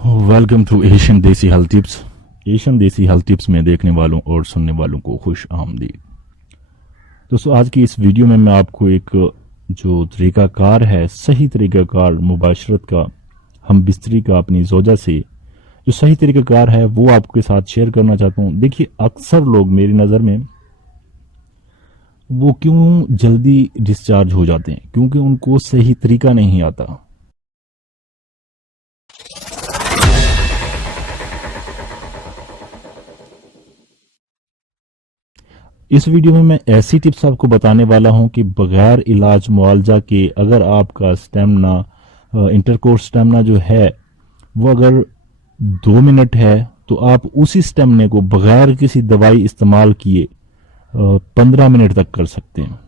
Welcome to Asian देसी health tips. Asian देसी health tips में देखने वालों और सुनने वालों को खुश आमदीद। दोस्तों, आज की इस वीडियो में मैं आपको एक जो तरीकाकार है, सही तरीकाकार मुबाशरत का, हम बिस्तरी का अपनी ज़ौजा से जो सही तरीकाकार है वो आपके साथ शेयर करना चाहता हूँ। देखिए, अक्सर लोग मेरी नज़र में वो क्यों जल्दी डिस्चार्ज हो जाते हैं, क्योंकि उनको सही तरीका नहीं आता। इस वीडियो में मैं ऐसी टिप्स आपको बताने वाला हूं कि बगैर इलाज मुआवजा के अगर आपका स्टेमिना, इंटरकोर्स स्टेमिना जो है वो अगर 2 मिनट है तो आप उसी स्टेमिना को बगैर किसी दवाई इस्तेमाल किए 15 मिनट तक कर सकते हैं।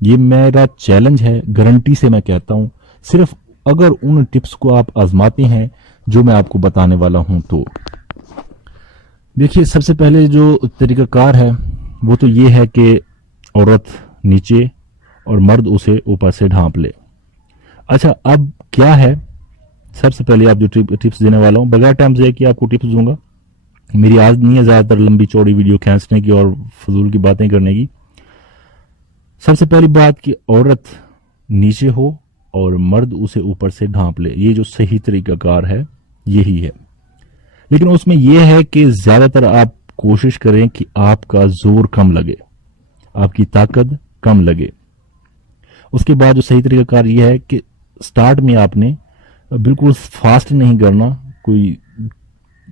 ये मेरा चैलेंज है, गारंटी से मैं कहता हूं, सिर्फ अगर उन टिप्स को आप आजमाते हैं जो मैं आपको बताने वाला हूं। तो देखिए, सबसे पहले जो तरीकाकार है वो तो ये है कि औरत नीचे और मर्द उसे ऊपर से ढांप ले। अच्छा, अब क्या है, सबसे पहले आप जो टिप्स देने वाला हूं, बगैर टाइम से कि आपको टिप्स दूंगा। मेरी आज नहीं है ज्यादातर लंबी चौड़ी वीडियो खींचने की और फजूल की बातें करने की। सबसे पहली बात कि औरत नीचे हो और मर्द उसे ऊपर से ढांप ले, ये जो सही तरीकाकार है यही है। लेकिन उसमें यह है कि ज्यादातर आप कोशिश करें कि आपका जोर कम लगे, आपकी ताकत कम लगे। उसके बाद जो सही तरीकाकार यह है कि स्टार्ट में आपने बिल्कुल फास्ट नहीं करना, कोई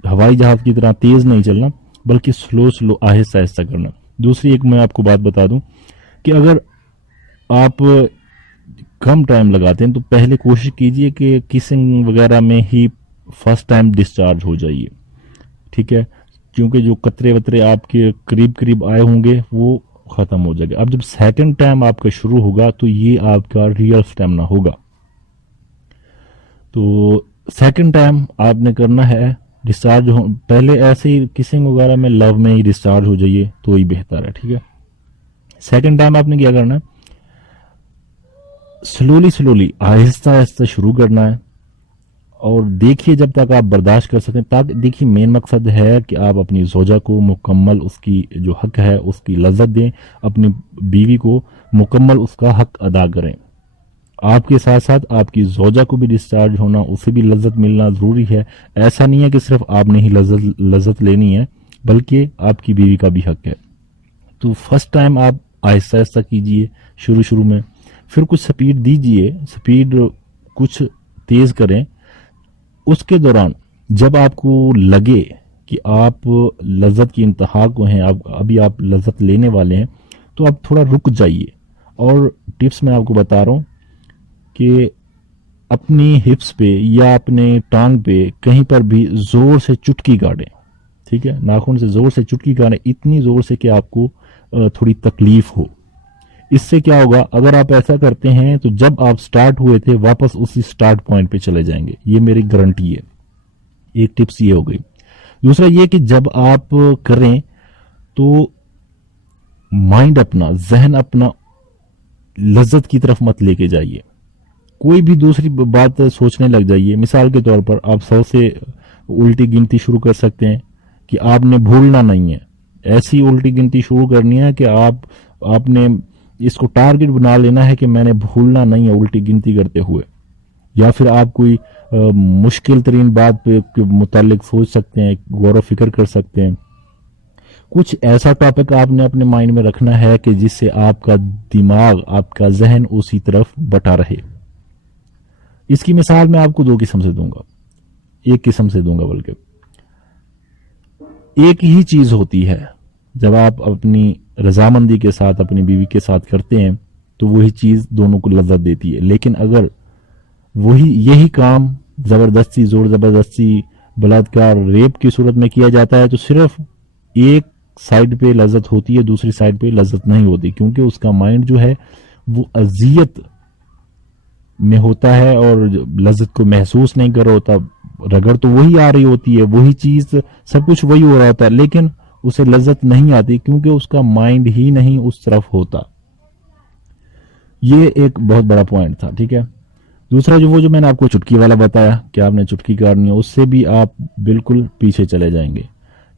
हवाई जहाज की तरह तेज नहीं चलना, बल्कि स्लो स्लो आहिस्ता आहिस्ता करना। दूसरी एक मैं आपको बात बता दूं कि अगर आप कम टाइम लगाते हैं तो पहले कोशिश कीजिए कि किसिंग वगैरह में ही फर्स्ट टाइम डिस्चार्ज हो जाइए, ठीक है, क्योंकि जो कतरे वतरे आपके करीब करीब आए होंगे वो खत्म हो जाएगा। अब जब सेकंड टाइम आपका शुरू होगा तो ये आपका रियल स्टेमिना होगा। तो सेकंड टाइम आपने करना है डिस्चार्ज हो, पहले ऐसे ही किसिंग वगैरह में लव में ही डिस्चार्ज हो जाइए तो ही बेहतर है, ठीक है। सेकंड टाइम आपने क्या करना है, स्लोली स्लोली आहिस्ता आहिस्ता शुरू करना है और देखिए जब तक आप बर्दाश्त कर सकें। ताकि देखिए, मेन मकसद है कि आप अपनी ज़ौजा को मुकम्मल उसकी जो हक है उसकी लज्जत दें, अपनी बीवी को मुकम्मल उसका हक अदा करें। आपके साथ साथ आपकी ज़ौजा को भी डिस्चार्ज होना, उसे भी लज्जत मिलना ज़रूरी है। ऐसा नहीं है कि सिर्फ आपने ही लज्जत लेनी है, बल्कि आपकी बीवी का भी हक है। तो फर्स्ट टाइम आप आहिस्ता आहिस्ता कीजिए शुरू शुरू में, फिर कुछ स्पीड दीजिए, स्पीड कुछ तेज करें। उसके दौरान जब आपको लगे कि आप लज्जत की इंतहा को हैं, अभी आप लज्जत लेने वाले हैं, तो आप थोड़ा रुक जाइए। और टिप्स मैं आपको बता रहा हूं कि अपनी हिप्स पे या अपने टांग पे कहीं पर भी जोर से चुटकी काटें, ठीक है, नाखून से जोर से चुटकी काटें, इतनी जोर से कि आपको थोड़ी तकलीफ हो। इससे क्या होगा, अगर आप ऐसा करते हैं तो जब आप स्टार्ट हुए थे वापस उसी स्टार्ट पॉइंट पे चले जाएंगे, ये मेरी गारंटी है। एक टिप्स ये हो गई। दूसरा ये कि जब आप करें तो माइंड अपना, जहन अपना लज्जत की तरफ मत लेके जाइए, कोई भी दूसरी बात सोचने लग जाइए। मिसाल के तौर पर आप 100 से उल्टी गिनती शुरू कर सकते हैं कि आपने भूलना नहीं है। ऐसी उल्टी गिनती शुरू करनी है कि आपने इसको टारगेट बना लेना है कि मैंने भूलना नहीं है उल्टी गिनती करते हुए। या फिर आप कोई मुश्किल तरीन बात पे मुतालिक सोच सकते हैं, गौर व फिक्र कर सकते हैं। कुछ ऐसा टॉपिक आपने अपने माइंड में रखना है कि जिससे आपका दिमाग, आपका जहन उसी तरफ बटा रहे। इसकी मिसाल मैं आपको 2 किस्म से दूंगा, एक किस्म से दूंगा, बल्कि एक ही चीज होती है जब आप अपनी रजामंदी के साथ अपनी बीवी के साथ करते हैं तो वही चीज दोनों को लज्जत देती है। लेकिन अगर यही काम जबरदस्ती, जोर जबरदस्ती, बलात्कार, रेप की सूरत में किया जाता है तो सिर्फ एक साइड पे लज्जत होती है, दूसरी साइड पे लज्जत नहीं होती, क्योंकि उसका माइंड जो है वो अजियत में होता है और लज्जत को महसूस नहीं कर रहा होता। रगड़ तो वही आ रही होती है, वही चीज, सब कुछ वही हो रहा होता है, लेकिन उसे लज्जत नहीं आती क्योंकि उसका माइंड ही नहीं उस तरफ होता। ये एक बहुत बड़ा पॉइंट था, ठीक है। दूसरा वो जो मैंने आपको चुटकी वाला बताया कि आपने चुटकी काटनी है, उससे भी आप बिल्कुल पीछे चले जाएंगे।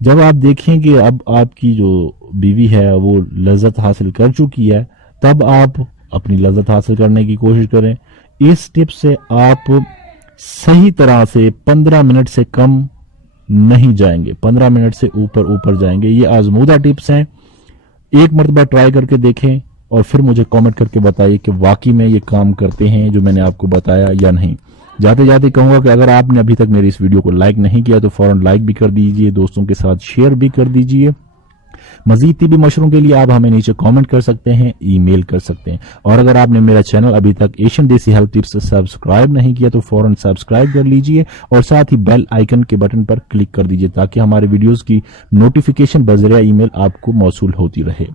जब आप देखें कि अब आपकी जो बीवी है वो लज्जत हासिल कर चुकी है, तब आप अपनी लज्जत हासिल करने की कोशिश करें। इस टिप से आप सही तरह से 15 मिनट से कम नहीं जाएंगे, 15 मिनट से ऊपर जाएंगे। ये आजमूदा टिप्स हैं, एक मरतबा ट्राई करके देखें और फिर मुझे कमेंट करके बताइए कि वाकई में ये काम करते हैं जो मैंने आपको बताया या नहीं। जाते जाते कहूंगा कि अगर आपने अभी तक मेरी इस वीडियो को लाइक नहीं किया तो फौरन लाइक भी कर दीजिए, दोस्तों के साथ शेयर भी कर दीजिए। मजीद तिबी मशवरों के लिए आप हमें नीचे कमेंट कर सकते हैं, ईमेल कर सकते हैं। और अगर आपने मेरा चैनल अभी तक एशियन देसी हेल्थ टिप्स सब्सक्राइब नहीं किया तो फौरन सब्सक्राइब कर लीजिए और साथ ही बेल आइकन के बटन पर क्लिक कर दीजिए ताकि हमारे वीडियोस की नोटिफिकेशन बज़रिया ईमेल आपको मौसूल होती रहे।